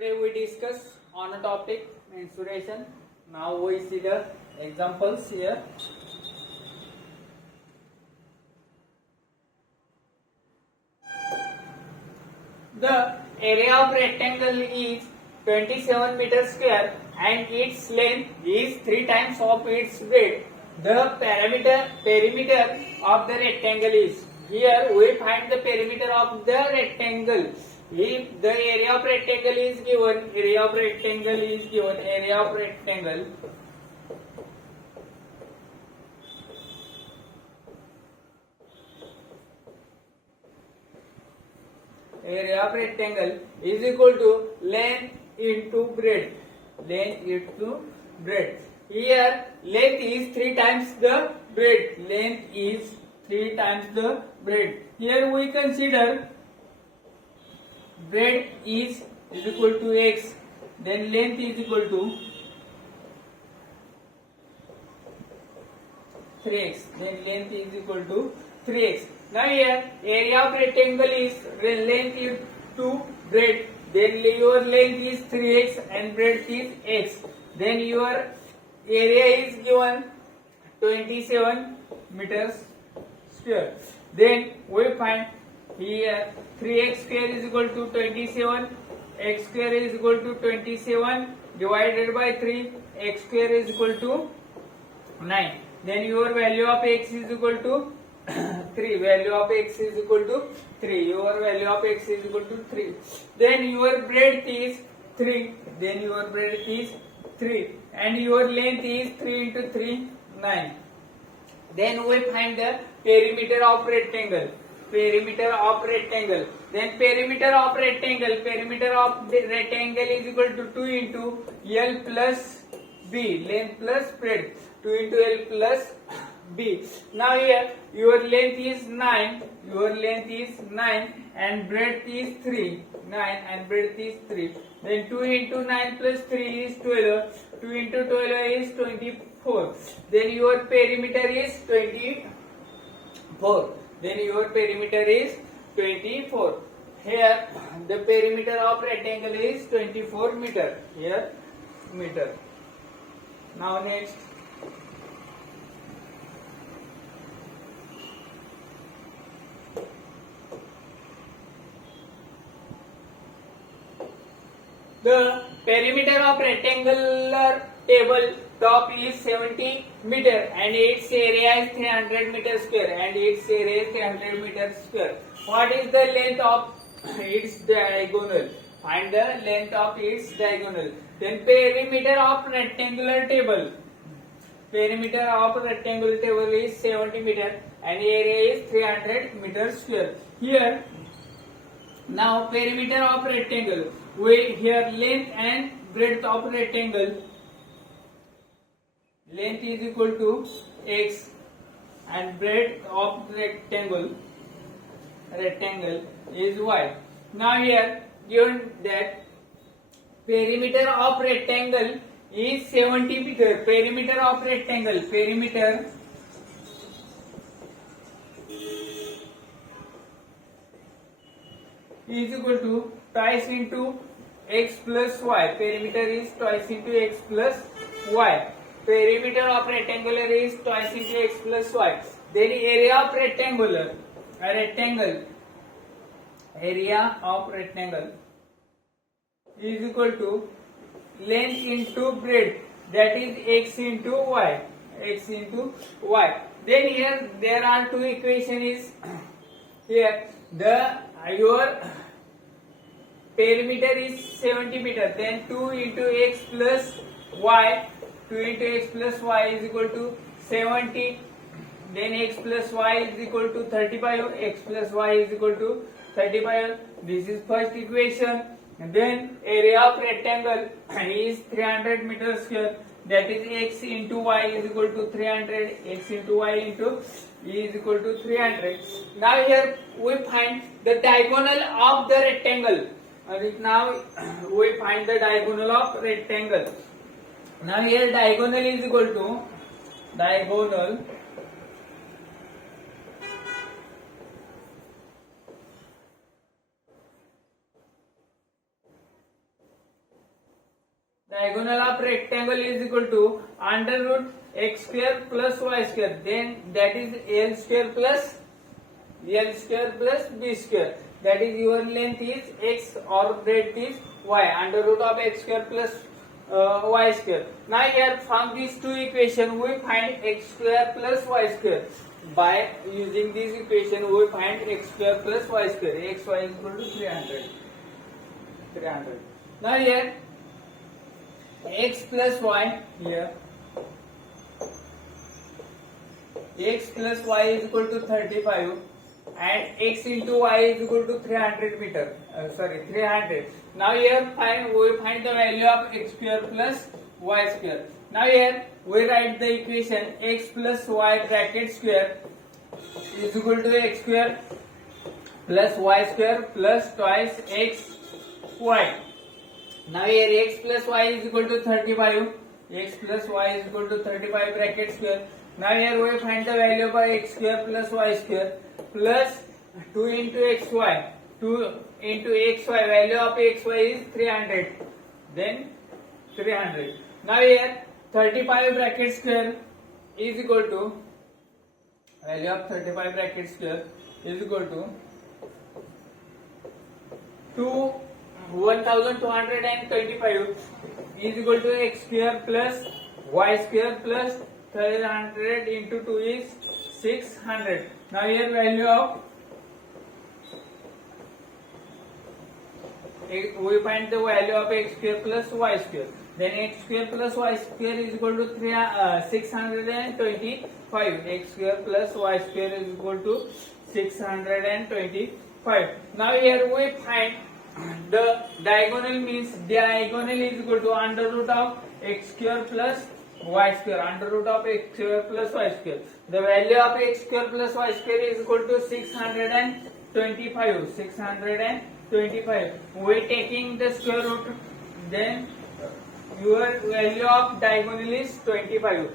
Today we discuss on a topic mensuration. Now we see the examples here. The area of rectangle is 27 meters square and its length is 3 times of its breadth. The perimeter of the rectangle is, here we find the perimeter of the rectangle. If the area of rectangle is given, area of rectangle is given, area of rectangle is equal to length into breadth. Length into breadth. Here length is 3 times the breadth. Length is 3 times the breadth. Here we consider breadth is equal to x, then length is equal to 3x, then length is equal to 3x. Now here area of rectangle is length is to breadth, then your length is 3x and breadth is x. Then your area is given 27 meters square. Then we find here 3x square is equal to 27, x square is equal to 27 divided by 3, x square is equal to 9. Then your value of x is equal to 3. Value of x is equal to 3. Your value of x is equal to 3. Then your breadth is 3. Then your breadth is 3. And your length is 3 into 3, 9. Then we find the perimeter of rectangle. Perimeter of rectangle. Then perimeter of rectangle is equal to 2 into L plus B. Length plus breadth. 2 into L plus B. Now here your length is 9. Your length is 9 and breadth is 3. 9 and breadth is 3. Then 2 into 9 plus 3 is 12. 2 into 12 is 24. Then your perimeter is 24. Then your perimeter is 24. Here the perimeter of rectangle is 24 meter. Here meter. Now next. The perimeter of rectangular table top is 70 meter and its area is 300 meters square and its area is 300 meters square. What is the length of its diagonal? Find the length of its diagonal. Then perimeter of rectangular table. Perimeter of rectangular table is 70 meter and area is 300 meters square. Here now perimeter of rectangle. We here length and breadth of rectangle. Length is equal to x and breadth of rectangle is y. Now here given that perimeter of rectangle is 70 meter. Perimeter of rectangle is equal to twice into x plus y. Perimeter is twice into x plus y. Perimeter of rectangular is twice into x plus y. Then area of rectangle is equal to length into breadth, that is x into y. Then here there are two equations. Here your perimeter is 70 meter. Then 2 into x plus y. 2 into x plus y is equal to 70. Then x plus y is equal to 35. X plus y is equal to 35. This is first equation. And then area of rectangle is 300 meters square. That is x into y is equal to 300. X into y into is equal to 300. Now here we find the diagonal of the rectangle. Now we find the diagonal of rectangle. Now here diagonal is equal to diagonal of rectangle is equal to under root x square plus y square. Then that is l square plus b square. That is your length is x or breadth is y. Under root of x square plus y square. Now here from these two equations we find x square plus y square. By using this equation we find x square plus y square. X y is equal to 300. Now here x plus y here. X plus y is equal to 35 and x into y is equal to 300. Now here we find the value of x square plus y square. Now here we write the equation x plus y bracket square is equal to x square plus y square plus twice x y. Now here x plus y is equal to 35. X plus y is equal to 35 bracket square. Now here we find the value of x square plus y square plus 2 into xy. 2 into xy, value of xy is 300. Then 300. Now here 35 bracket square is equal to value of 35 bracket square is equal to 1225 is equal to x square plus y square plus 300 into 2 is 600. Now here value of we find the value of x square plus y square. Then x square plus y square is equal to 625. X square plus y square is equal to 625. Now here we find the diagonal means diagonal is equal to under root of x square plus y square. Under root of x square plus y square. The value of x square plus y square is equal to 625. 625. We taking the square root, then your value of diagonal is 25.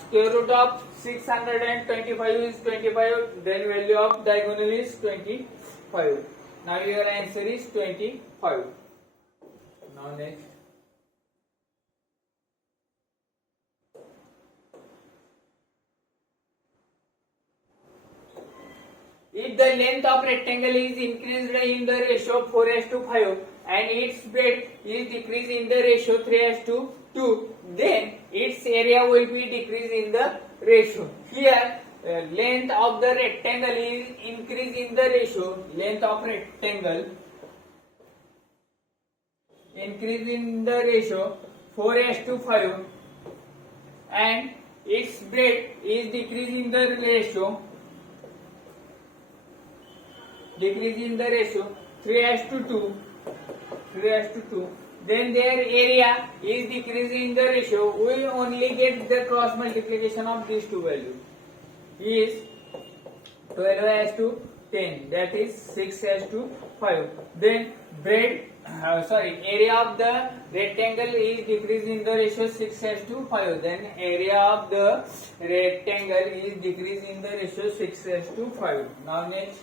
Square root of 625 is 25. Then value of diagonal is 25. Now your answer is 25. Now next. If the length of rectangle is increased in the ratio 4:5 and its breadth is decreased in the ratio 3:2, then its area will be decreased in the ratio. Here, length of the rectangle is increased in the ratio. Length of rectangle increased in the ratio 4:5 and its breadth is decreased in the ratio 3:2. Then their area is decreasing in the ratio. We will only get the cross multiplication of these two values. Is 12:10. That is 6:5. Then area of the rectangle is decreasing in the ratio 6:5. Then area of the rectangle is decreasing in the ratio 6:5. Now next.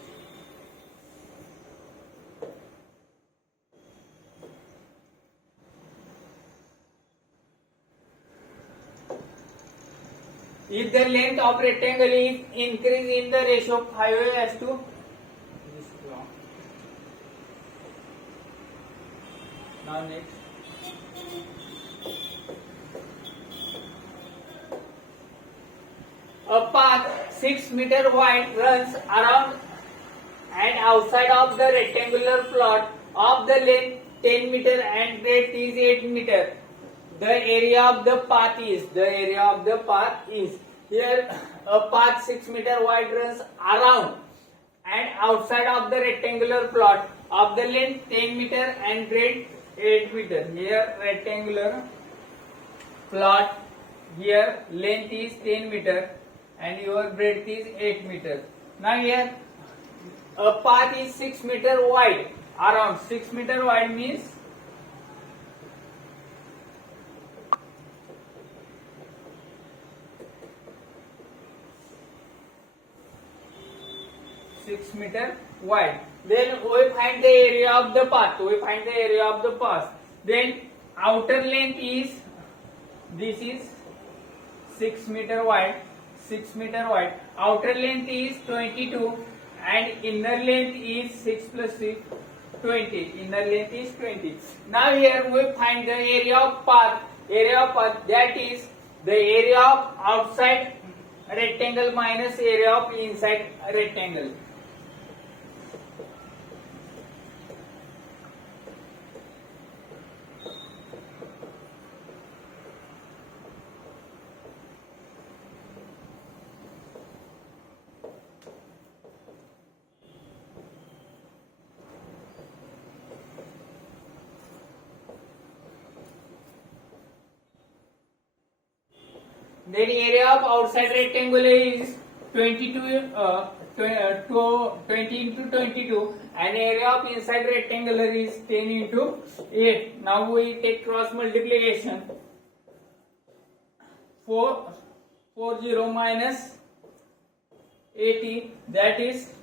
If the length of rectangle is increased in the ratio 5:2, now next. A path 6 meter wide runs around and outside of the rectangular plot of the length 10 meter and breadth is 8 meter. The area of the path is here a path 6 meter wide runs around and outside of the rectangular plot of the length 10 meter and breadth 8 meter. Here rectangular plot, here length is 10 meter and your breadth is 8 meter. Now here a path is 6 meter wide, around 6 meter wide means 6 meter wide. Then we find the area of the path. Then outer length is, this is 6 meter wide, 6 meter wide. Outer length is 22 and inner length is 6 plus 6, 20. Inner length is 20. Now here we find the area of path. Area of path, that is the area of outside rectangle minus area of inside rectangle. Then area of outside rectangle is 20 into 22 and area of inside rectangular is 10 into 8. Now we take cross multiplication. 40 minus 80, that is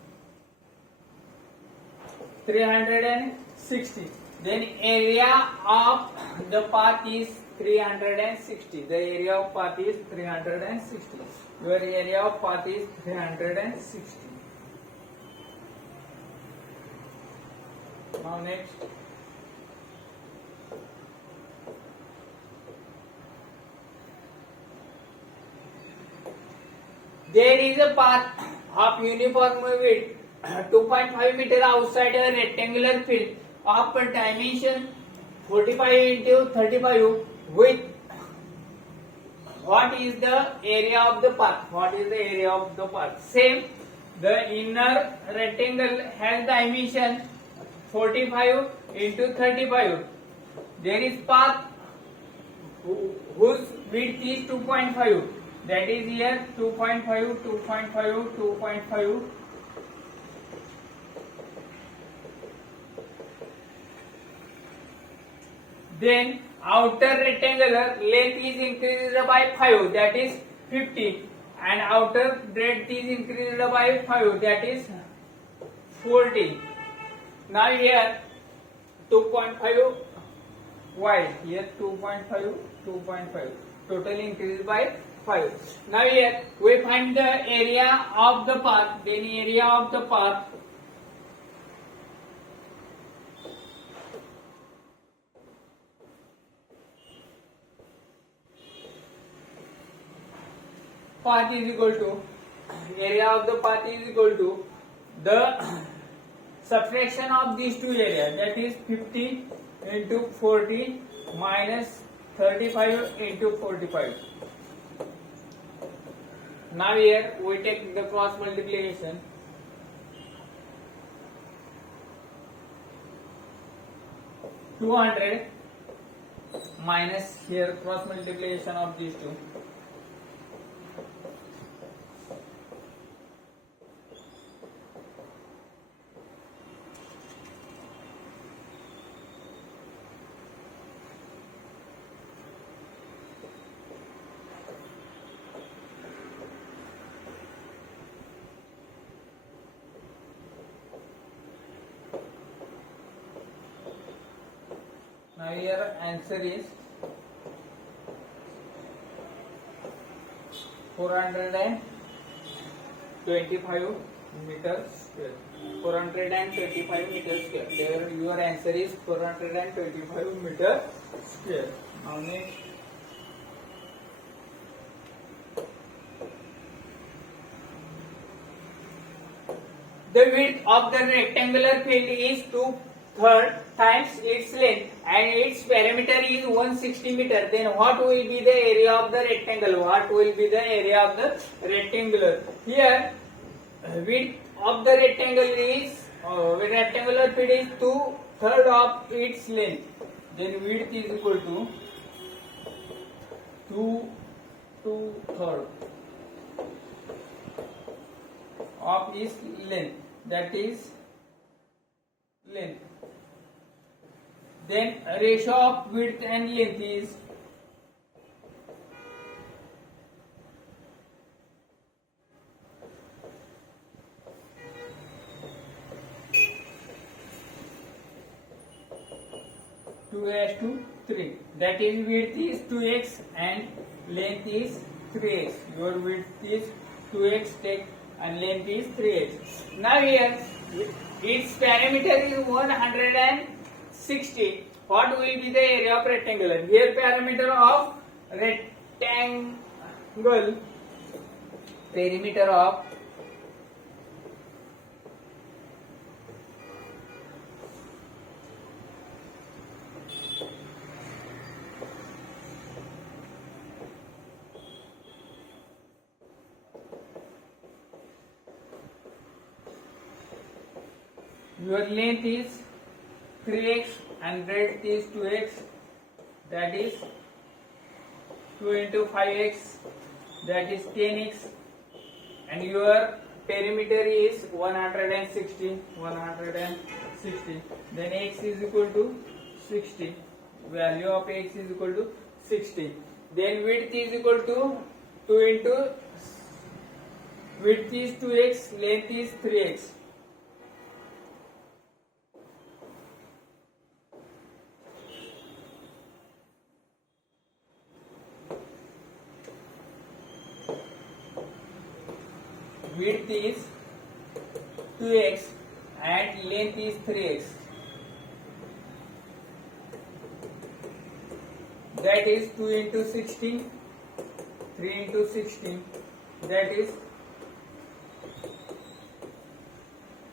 360. Then area of the path is 360. The area of path is 360. Your area of path is 360. Now next. There is a path of uniform width 2.5 meter outside a rectangular field of dimension 45 into 35 with what is the area of the path? What is the area of the path? Same, the inner rectangle has dimension 45 into 35. There is path whose width is 2.5. That is here 2.5, 2.5, 2.5. Then outer rectangular length is increased by 5, that is 50, and outer breadth is increased by 5, that is 40. Now here 2.5 wide, here 2.5, 2.5, total increased by 5. Now here we find the area of the path. Then area of the path is equal to, area of the path is equal to the subtraction of these two areas, that is 50 into 40 minus 35 into 45. Now here we take the cross multiplication. (200) minus here cross multiplication of these two. Now here answer is 425 meters square. 425 meters square. There your answer is 425 meters square. Now next. The width of the rectangular field is 2/3 times its length and its perimeter is 160 meter. Then what will be the area of the rectangle? What will be the area of the rectangular? Here width of the rectangle is rectangular field is 2/3 of its length. Then width is equal to 2/3 of its length, that is length. Then ratio of width and length is 2:3. That is width is 2x and length is 3x. Your width is 2x take and length is 3x. Now here its parameter is 160. What will be the area of rectangle? Here parameter of rectangle, perimeter of your length is 3x and breadth is 2x, that is 2 into 5x, that is 10x, and your perimeter is 160. Then x is equal to 60. Value of x is equal to 60. Then width is equal to 2 into width is 2x, length is 3x. Width is 2x and length is 3x. That is 2 into 16, 3 into 16. That is.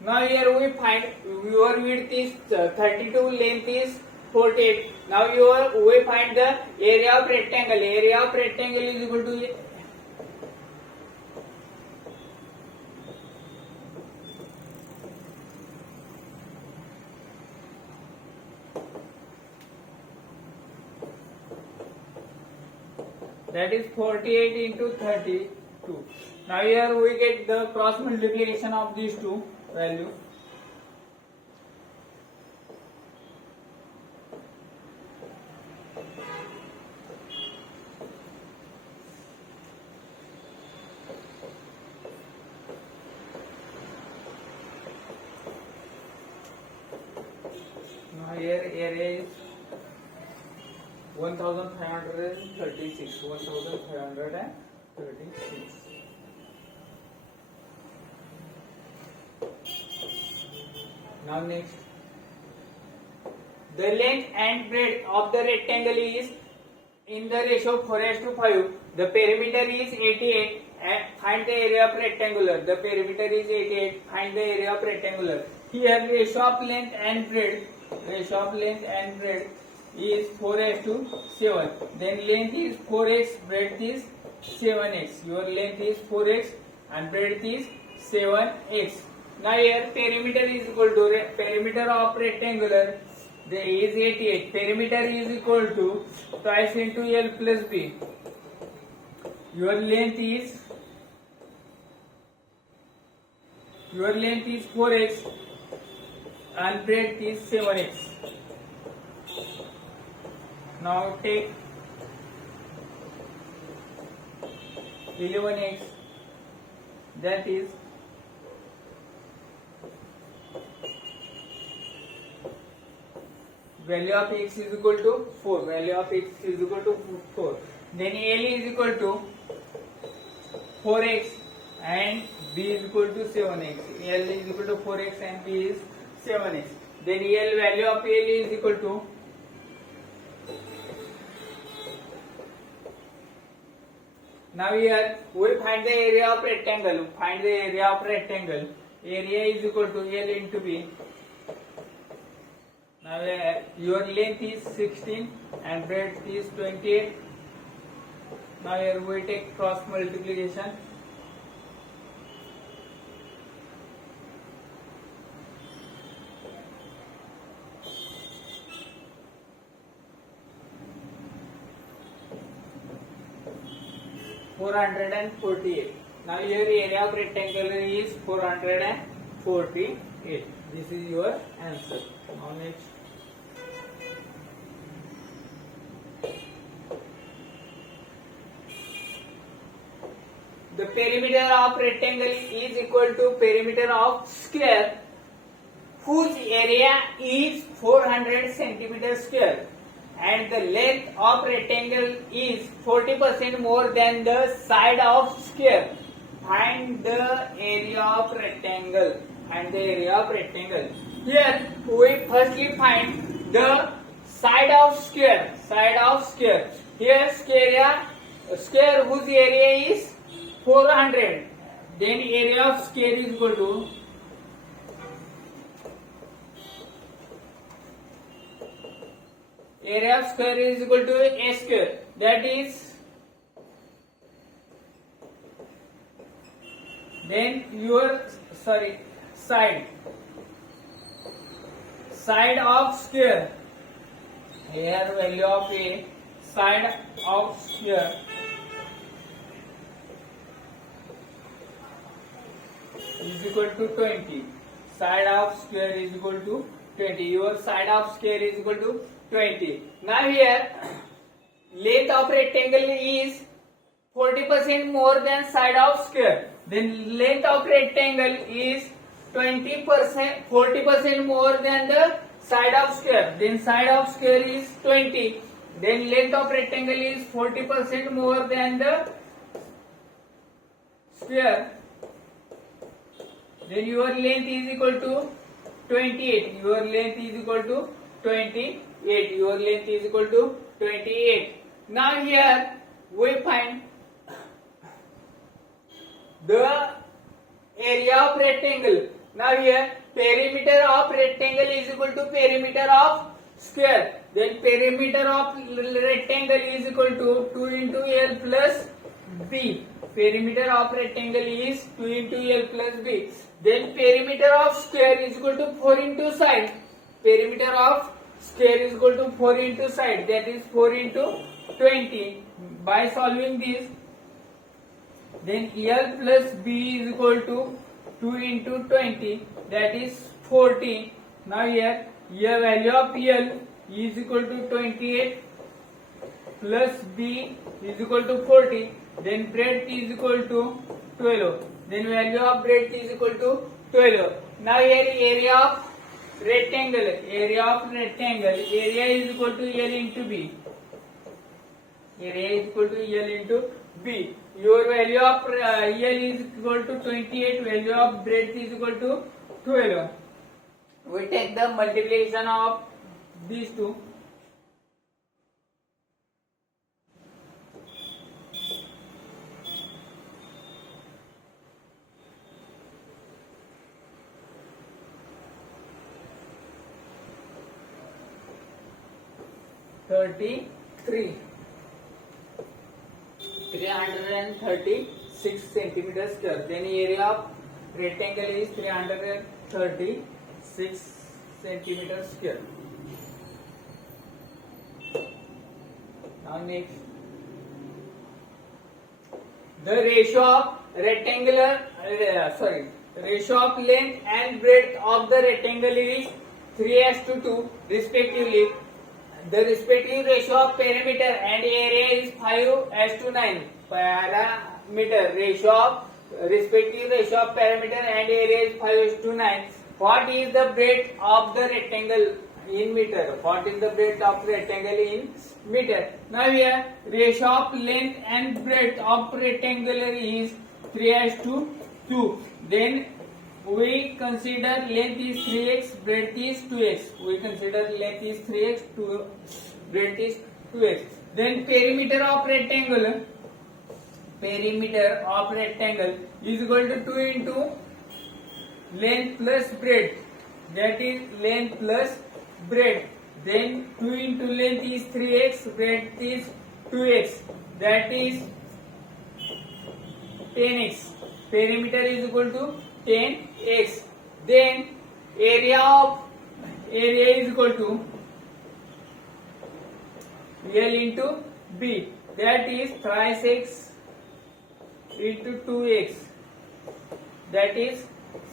Now here we find your width is 32, length is 48. Now we find the area of rectangle. Area of rectangle is equal to that is 48 into 32. Now here we get the cross multiplication of these two values. Now here area is 1536. Now next, the length and breadth of the rectangle is in the ratio 4:5. The perimeter is 88. And find the area of rectangular. The perimeter is 88. Find the area of rectangular. Here ratio of length and breadth. Is 4:7. Then length is 4x, breadth is 7x. Your length is 4x and breadth is 7x. Now here perimeter is equal to perimeter of rectangular. There is 88. Perimeter is equal to twice into L plus B. Your length is 4x and breadth is 7x. Now take 11x, that is value of x is equal to 4. Then L is equal to 4x and B is equal to 7x. L is equal to 4x and B is 7x. Then value of L is equal to now here we find the area of rectangle. Area is equal to L into B. Now your length is 16 and breadth is 28. Now here we take cross multiplication. (448). Now your area of rectangle is 448. This is your answer. Now next. The perimeter of rectangle is equal to perimeter of square whose area is 400 centimeters square. and the length of rectangle is 40% more than the side of square. Find the area of rectangle and the area of rectangle. Here we firstly find the side of square. Side of square. Here square whose area is 400. Then area of square is equal to area of square is equal to a square. That is, then your side of square. Here value of a side of square is equal to 20. Side of square is equal to 20. Your side of square is equal to 20. Now here length of rectangle is 40% more than side of square. Then length of rectangle is 40% more than the side of square. Then side of square is 20. Then length of rectangle is 40% more than the square. Then your length is equal to 28. Your length is equal to 28. Your length is equal to 28. Now here we find the area of rectangle. Now here perimeter of rectangle is equal to perimeter of square. Then perimeter of rectangle is equal to 2 into L plus B. Perimeter of rectangle is 2 into L plus B. Then perimeter of square is equal to 4 into side. Perimeter of square is equal to 4 into side. That is 4 into 20. By solving this, then L plus B is equal to 2 into 20. That is 40. Now here value of L is equal to 28 plus B is equal to 40. Then breadth is equal to 12. Then value of breadth is equal to 12. Now here area of rectangle. Area is equal to L into B. Area is equal to L into B. Your value of L is equal to 28. Value of breadth is equal to 12. We take the multiplication of these two. Thirty-three. 336 centimeters square. Then area of rectangle is 336 centimeters square. Now next, the ratio of ratio of length and breadth of the rectangle is 3:2 respectively. The respective ratio of perimeter and area is 5:9. Respective ratio of perimeter and area is 5:9. What is the breadth of the rectangle in meter? What is the breadth of the rectangle in meter? Now here ratio of length and breadth of rectangular is 3:2. Then we consider length is 3x, breadth is 2x. We consider length is 3x, breadth is 2x. Then perimeter of rectangle is equal to 2 into length plus breadth. That is length plus breadth. Then 2 into length is 3x, breadth is 2x. That is 10x. Perimeter is equal to 10x. Then area is equal to L into B. That is thrice x into 2x. That is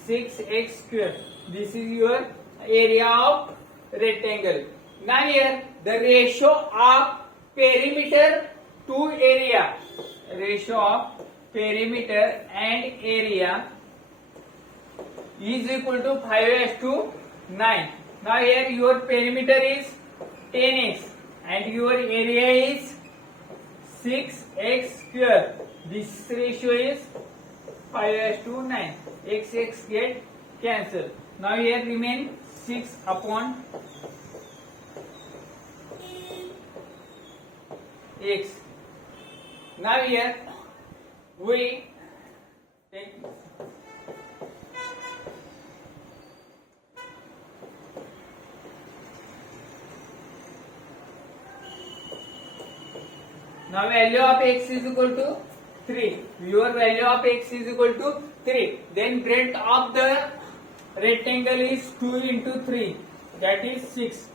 6x square. This is your area of rectangle. Now here the ratio of perimeter to area. Ratio of perimeter and area is equal to 5:9. Now here your perimeter is 10x. and your area is 6x square. This ratio is 5:9. X get cancelled. Now here remain 6 upon x. Now here we take now value of x is equal to 3. Your value of x is equal to 3. Then breadth of the rectangle is 2 into 3. That is 6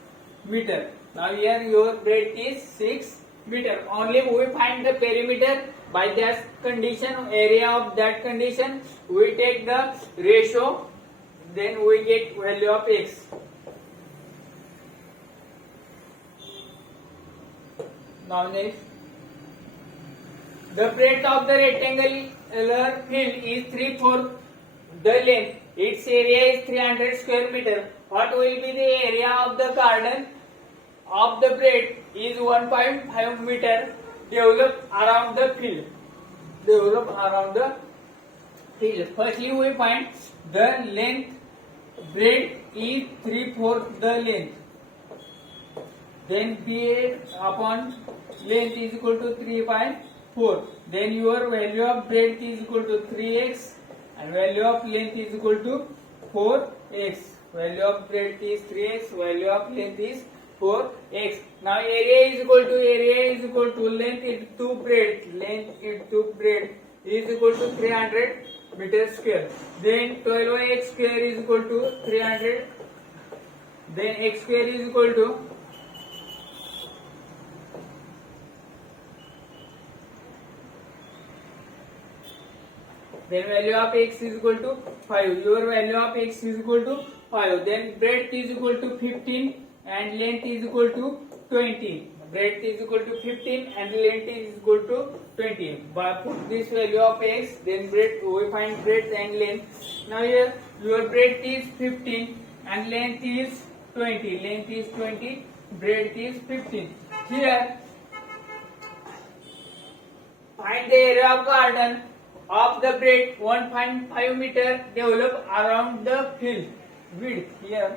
meter. Now here your breadth is 6 meter. Only we find the perimeter by that condition, area of that condition. We take the ratio. Then we get value of x. Now next. The breadth of the rectangular field is 3/4 the length. Its area is 300 square meter. What will be the area of the garden of the breadth is 1.5 meter developed around the field. Firstly, we find the length. Breadth is 3/4 the length. Then breadth upon length is equal to 3/4. Then your value of breadth is equal to 3x and value of length is equal to 4x. Value of breadth is 3x, value of length is 4x. Now area is equal to length into breadth. Length into breadth is equal to 300 meter square. Then 12x square is equal to 300. Then x square is equal to then value of x is equal to 5. Your value of x is equal to 5. Then breadth is equal to 15 and length is equal to 20. Breadth is equal to 15 and length is equal to 20. But put this value of x, then breadth, we find breadth and length. Now here your breadth is 15 and length is 20. Length is 20, breadth is 15. Here find the area of garden of the breadth 1.5 meter developed around the field. Width here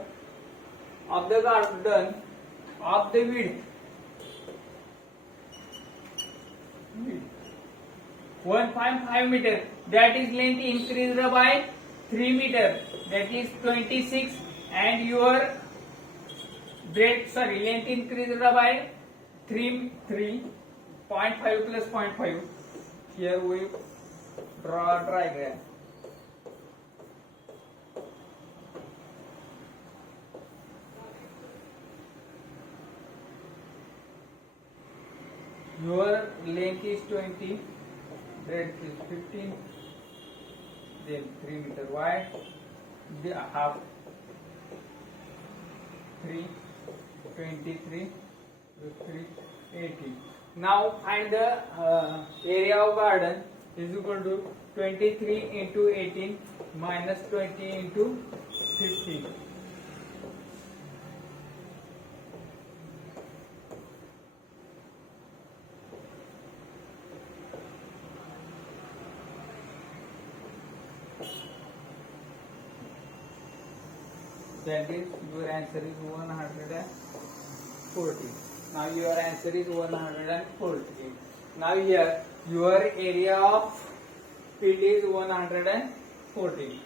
of the garden of the width 1.5 meter, that is length increased by 3 meter, that is 26, and your breadth length increased by 3.5 plus 0.5. Here we draw a diagram. Your length is 20, breadth is 15, then 3 meter wide, the half 3, 23, 3, 80. Now find the area of garden is equal to 23 into 18 minus 20 into 15. That is your answer is 140. Now your answer is 140. Now here your area of field is 140.